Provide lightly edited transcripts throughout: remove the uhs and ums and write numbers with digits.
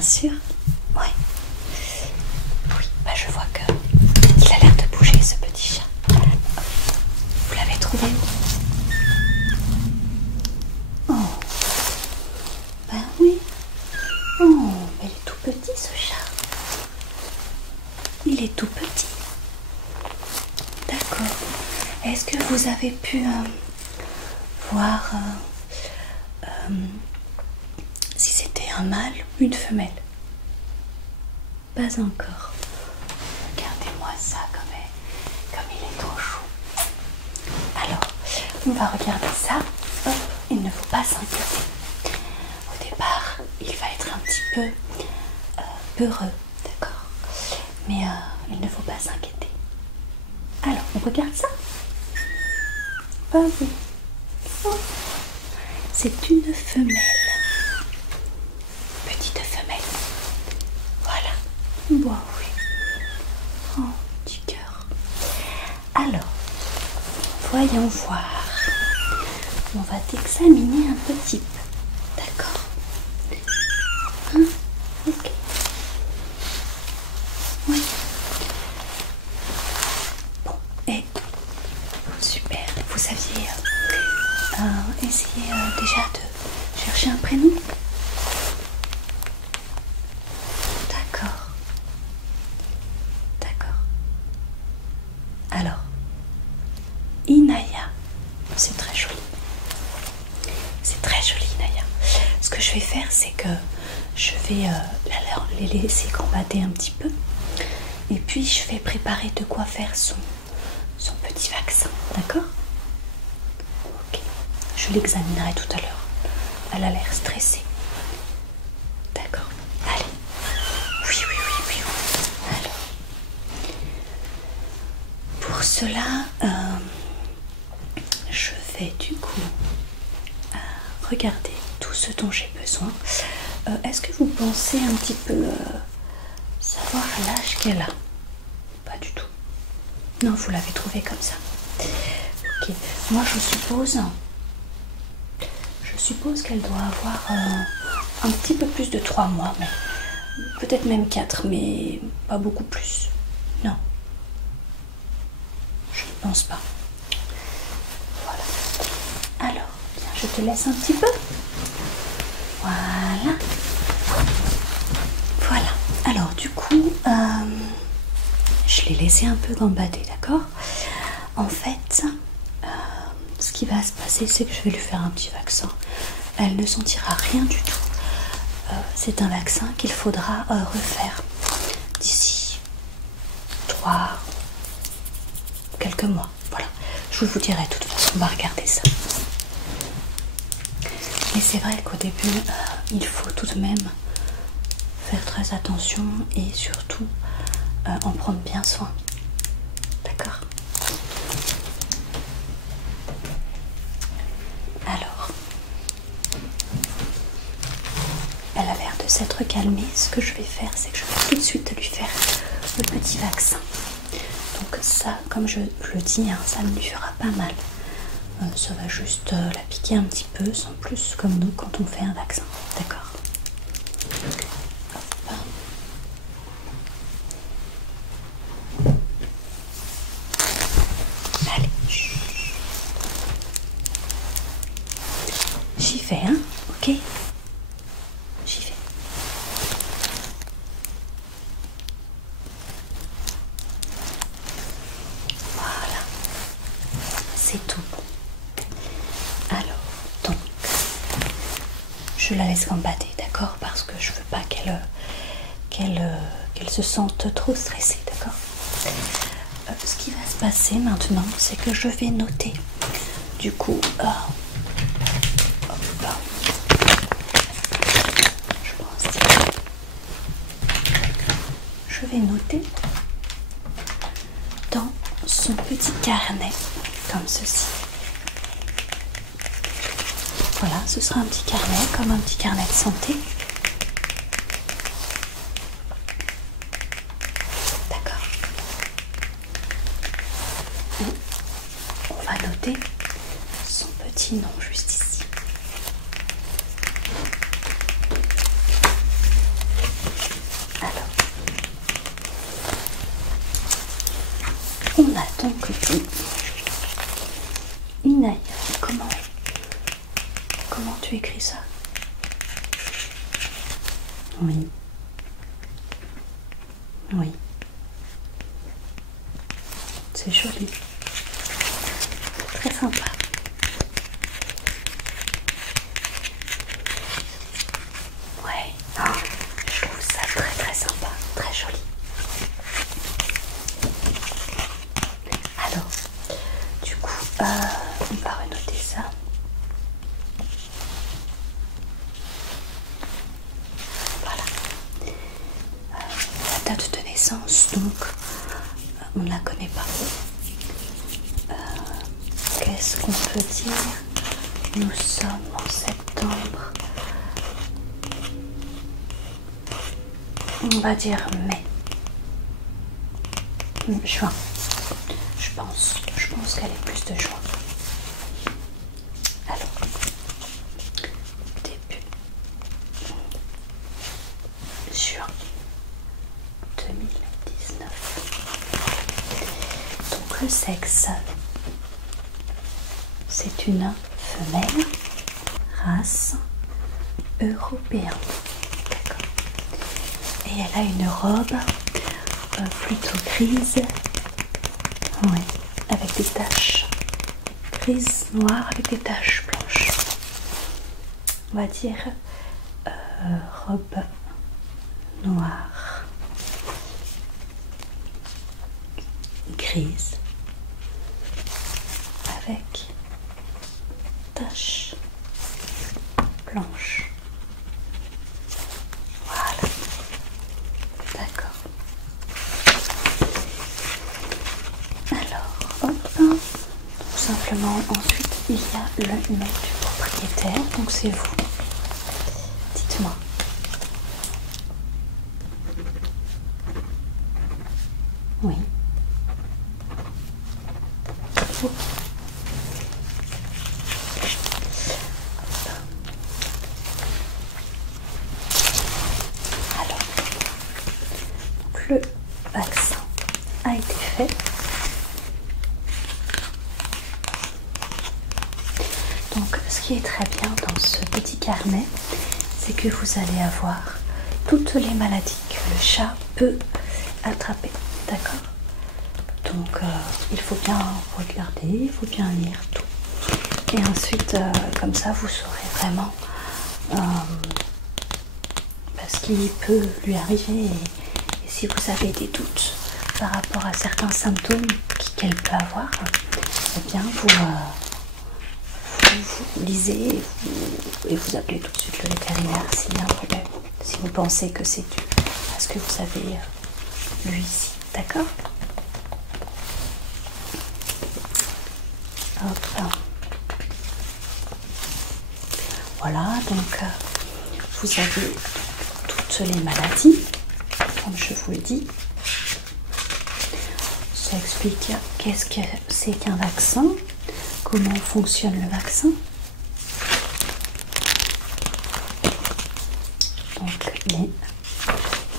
Bien sûr. Ouais. Oui, bah je vois que il a l'air de bouger ce petit chat. Vous l'avez trouvé où? Oh. Ben oui. Oh, mais il est tout petit ce chat. Il est tout petit. D'accord. Est-ce que vous avez pu voir si c'était un mâle ou une femelle? Pas encore. Regardez-moi ça comme il est trop chou. Alors, on va regarder ça. Hop, il ne faut pas s'inquiéter. Au départ, il va être un petit peu peureux, d'accord? Mais il ne faut pas s'inquiéter. Alors, on regarde ça. Ah oui. Oh. C'est une femelle. Petite femelle. Voilà. Bon, oui. Oh, petit cœur. Alors, voyons voir. On va t'examiner un petit peu. D'accord? Hein? Ok. Oui. Bon, et super. Vous aviez essayé déjà de chercher un prénom? D'accord. D'accord. Alors, Inaya, c'est très joli. C'est très joli, Inaya. Ce que je vais faire, c'est que je vais les laisser gambader un petit peu. Et puis, je vais préparer de quoi faire son petit vaccin. D'accord? Ok. Je l'examinerai tout à l'heure. Elle a l'air stressée. D'accord. Allez. Oui, oui, oui, oui. Alors. Pour cela, je vais du coup regarder tout ce dont j'ai besoin. Est-ce que vous pensez un petit peu savoir l'âge qu'elle a? Pas du tout. Non, vous l'avez trouvée comme ça. Ok. Moi, je suppose qu'elle doit avoir un petit peu plus de 3 mois, mais peut-être même 4, mais pas beaucoup plus. Non. Je ne pense pas. Voilà. Alors, bien, je te laisse un petit peu. Voilà. Voilà. Alors, du coup, je l'ai laissé un peu gambader, d'accord? En fait, ce qui va se passer, c'est que je vais lui faire un petit vaccin. Elle ne sentira rien du tout. C'est un vaccin qu'il faudra refaire d'ici 3 quelques mois. Voilà. Je vous dirai de toute façon, on va regarder ça. Mais c'est vrai qu'au début, il faut tout de même faire très attention et surtout en prendre bien soin. D'accord? Alors, elle a l'air de s'être calmée. Ce que je vais faire, c'est que je vais tout de suite lui faire le petit vaccin. Donc ça, comme je le dis, hein, ça ne lui fera pas mal. Ça va juste la piquer un petit peu, sans plus, comme nous quand on fait un vaccin. D'accord? Allez. J'y vais, hein? Ok? J'y vais. Voilà. C'est tout bon. Alors, donc, je la laisse gambader, d'accord? Parce que je veux pas qu'elle se sente trop stressée, d'accord? Ce qui va se passer maintenant, c'est que je vais noter. Du coup, je vais noter dans son petit carnet, comme ceci. Voilà, ce sera un petit carnet, comme un petit carnet de santé. D'accord. On va noter son petit nom juste ici. Donc, Inaya, comment tu écris ça? Oui. Oui. C'est joli. Très sympa. Ouais. Oh, je trouve ça très très sympa. Très joli. Alors, du coup, on va renoter ça. Voilà. La date de naissance, donc, on ne la connaît pas. Qu'est-ce qu'on peut dire? Nous sommes en septembre. On va dire mai. Juin. Je pense qu'elle est plus de juin. Alors, début juin 2019. Donc le sexe, c'est une femelle, race européenne. D'accord. Et elle a une robe plutôt grise. Oui, avec des taches grises, noires, avec des taches blanches. On va dire robe noire, grise, avec taches blanches. Voilà, d'accord. Alors, hop, tout simplement, ensuite il y a le nom du propriétaire, donc c'est vous. Dites-moi. Oui. Oh. Alors, le vaccin a été fait. Donc, ce qui est très bien dans ce petit carnet, c'est que vous allez avoir toutes les maladies que le chat peut attraper. D'accord? Donc, il faut bien regarder, il faut bien lire tout. Et ensuite, comme ça, vous saurez vraiment ce qui peut lui arriver. Et si vous avez des doutes par rapport à certains symptômes qu'elle peut avoir, eh bien, vous lisez et vous appelez tout de suite le vétérinaire s'il y a un problème. Si vous pensez que c'est dû à ce que vous avez lu ici. D'accord? Hop. Voilà, donc vous avez toutes les maladies, comme je vous le dis. Ça explique qu'est-ce que c'est qu'un vaccin, comment fonctionne le vaccin. Donc les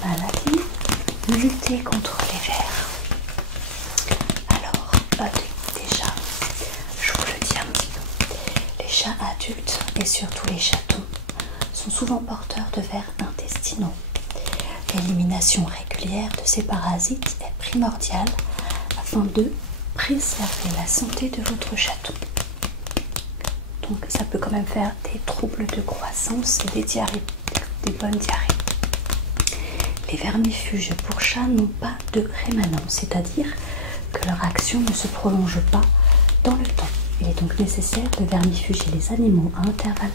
maladies, lutter contre les vers. Alors, déjà, je vous le dis un petit peu, les chats adultes et surtout les chatons sont souvent porteurs de vers intestinaux. L'élimination régulière de ces parasites est primordiale afin de préserver la santé de votre chaton. Donc ça peut quand même faire des troubles de croissance et des diarrhées, des bonnes diarrhées. Les vermifuges pour chats n'ont pas de rémanence, c'est-à-dire que leur action ne se prolonge pas dans le temps. Il est donc nécessaire de vermifuger les animaux à intervalles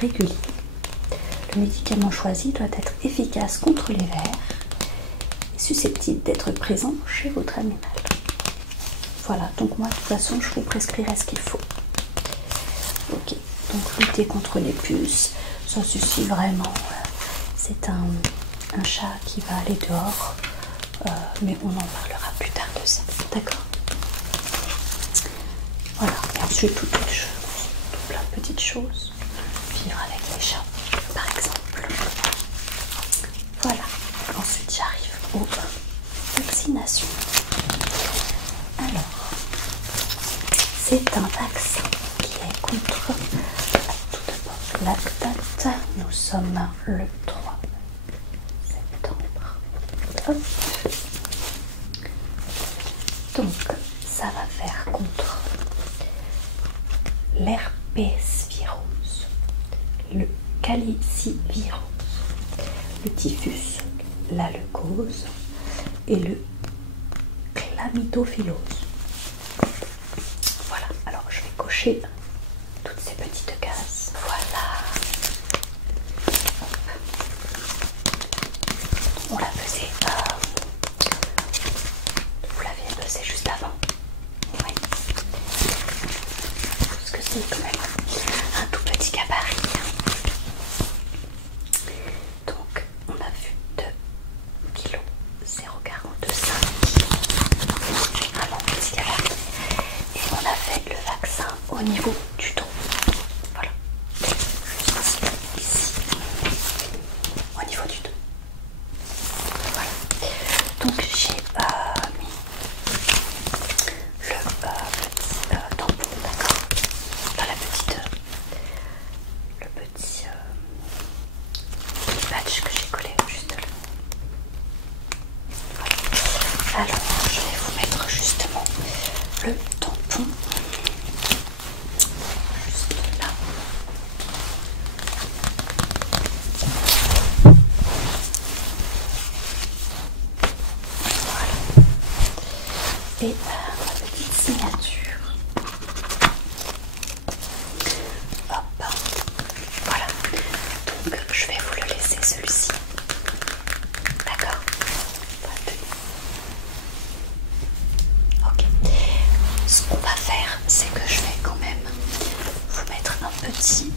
réguliers. Le médicament choisi doit être efficace contre les vers et susceptible d'être présent chez votre animal. Voilà, donc moi de toute façon je vous prescrirai ce qu'il faut. Ok, donc lutter contre les puces, ça suffit vraiment. C'est un chat qui va aller dehors, mais on en parlera plus tard de ça, d'accord? Voilà, et ensuite toute autre chose, tout plein de petites choses. Vivre avec les chats, par exemple. Voilà, ensuite j'arrive aux vaccinations. Alors, c'est un vaccin qui est contre, tout d'abord, la date, nous sommes le 3 septembre. Hop. Donc, ça va faire contre l'herpès-virus, le calicivirus, le typhus, la leucose et le chlamydophilose. Voilà, alors je vais cocher toutes ces petites cases. Voilà. On l'a pesé. Vous l'aviez pesé juste avant. Oui. Parce que c'est quand même un tout petit gabarit. Donc, on a vu 2 kg 0,42,5. Vraiment petit gabarit. Et on a fait le vaccin au niveau du dos. Voilà. Juste ici. Au niveau du dos. Voilà. Donc j'ai mis le petit tampon, d'accord, dans la petite, le petit patch que j'ai collé juste là. Voilà. Alors je vais vous mettre justement le tampon juste là. Et ma petite signature. Hop, voilà. Donc je vais vous le laisser celui-ci. D'accord. Ok. Ce qu'on va faire, c'est que je vais quand même vous mettre un petit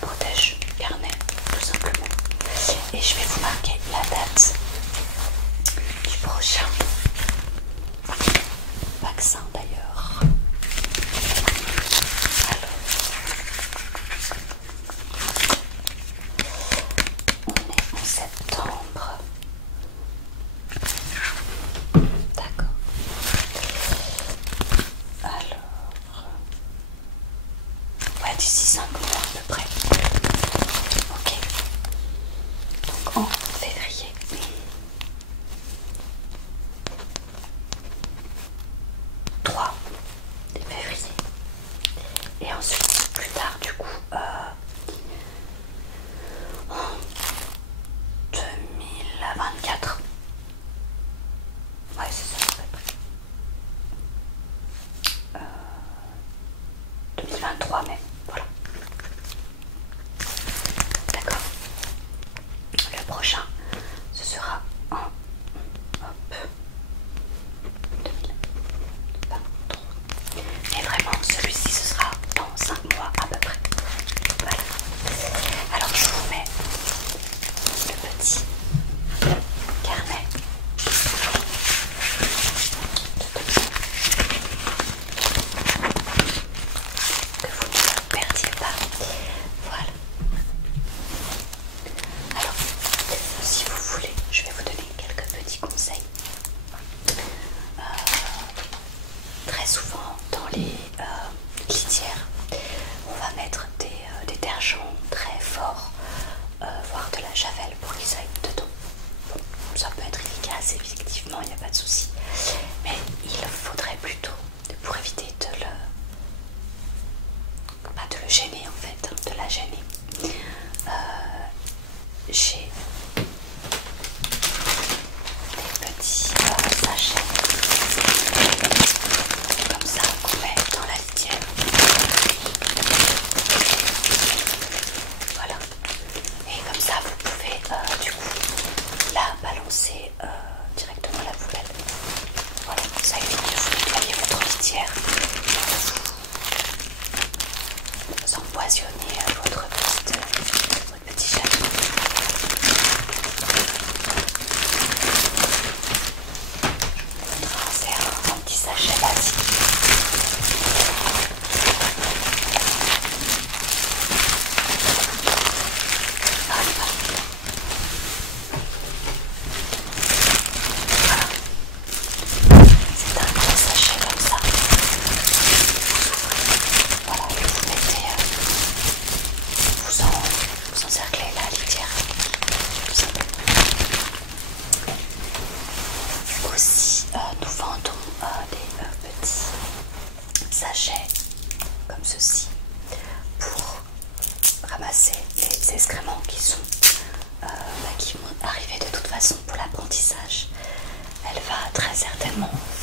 protège carnet, tout simplement. Et je vais vous marquer la date du prochain vaccin d'ailleurs. Alors, on est en septembre. D'accord.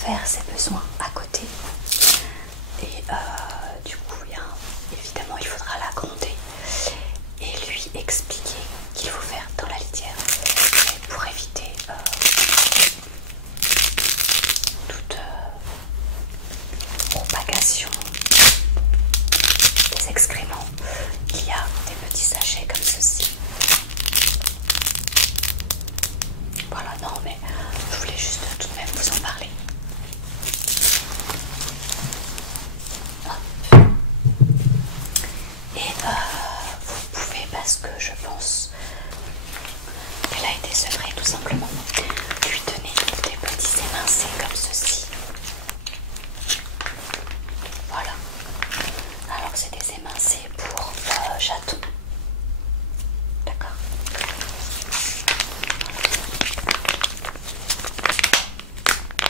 faire ses besoins à côté. Et du coup, évidemment, il faudra la gronder et lui expliquer qu'il faut faire dans la litière pour éviter toute propagation des excréments. Il y a des petits sachets comme ceci. Voilà, non mais je voulais juste tout de même vous en parler. Hop. Et vous pouvez, parce que je pense qu'elle a été sevrée tout simplement, lui donner des petits émincés comme ceci. Voilà. Alors c'est des émincés pour chaton. D'accord.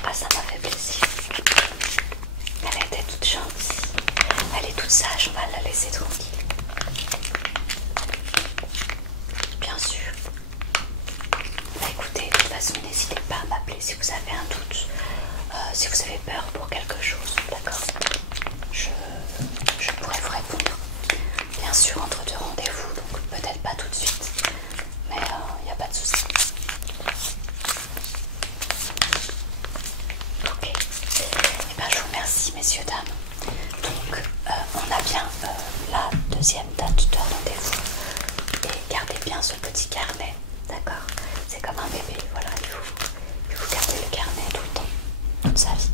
Ah, ça m'a fait plaisir. Elle était toute gentille. Elle est toute sage, on va la laisser tranquille. Bien sûr. Bah écoutez, de toute façon, n'hésitez pas à m'appeler si vous avez un doute, si vous avez peur pour quelque chose, d'accord? Je pourrais vous répondre. Bien sûr, entre deux rendez-vous, donc peut-être pas tout de suite, mais il n'y a pas de souci. Ok. Et ben je vous remercie, messieurs, dames. Donc, on a bien la deuxième date de rendez-vous. Et gardez bien ce petit carnet, d'accord? C'est comme un bébé, voilà, il faut garder le carnet tout le temps, toute sa vie.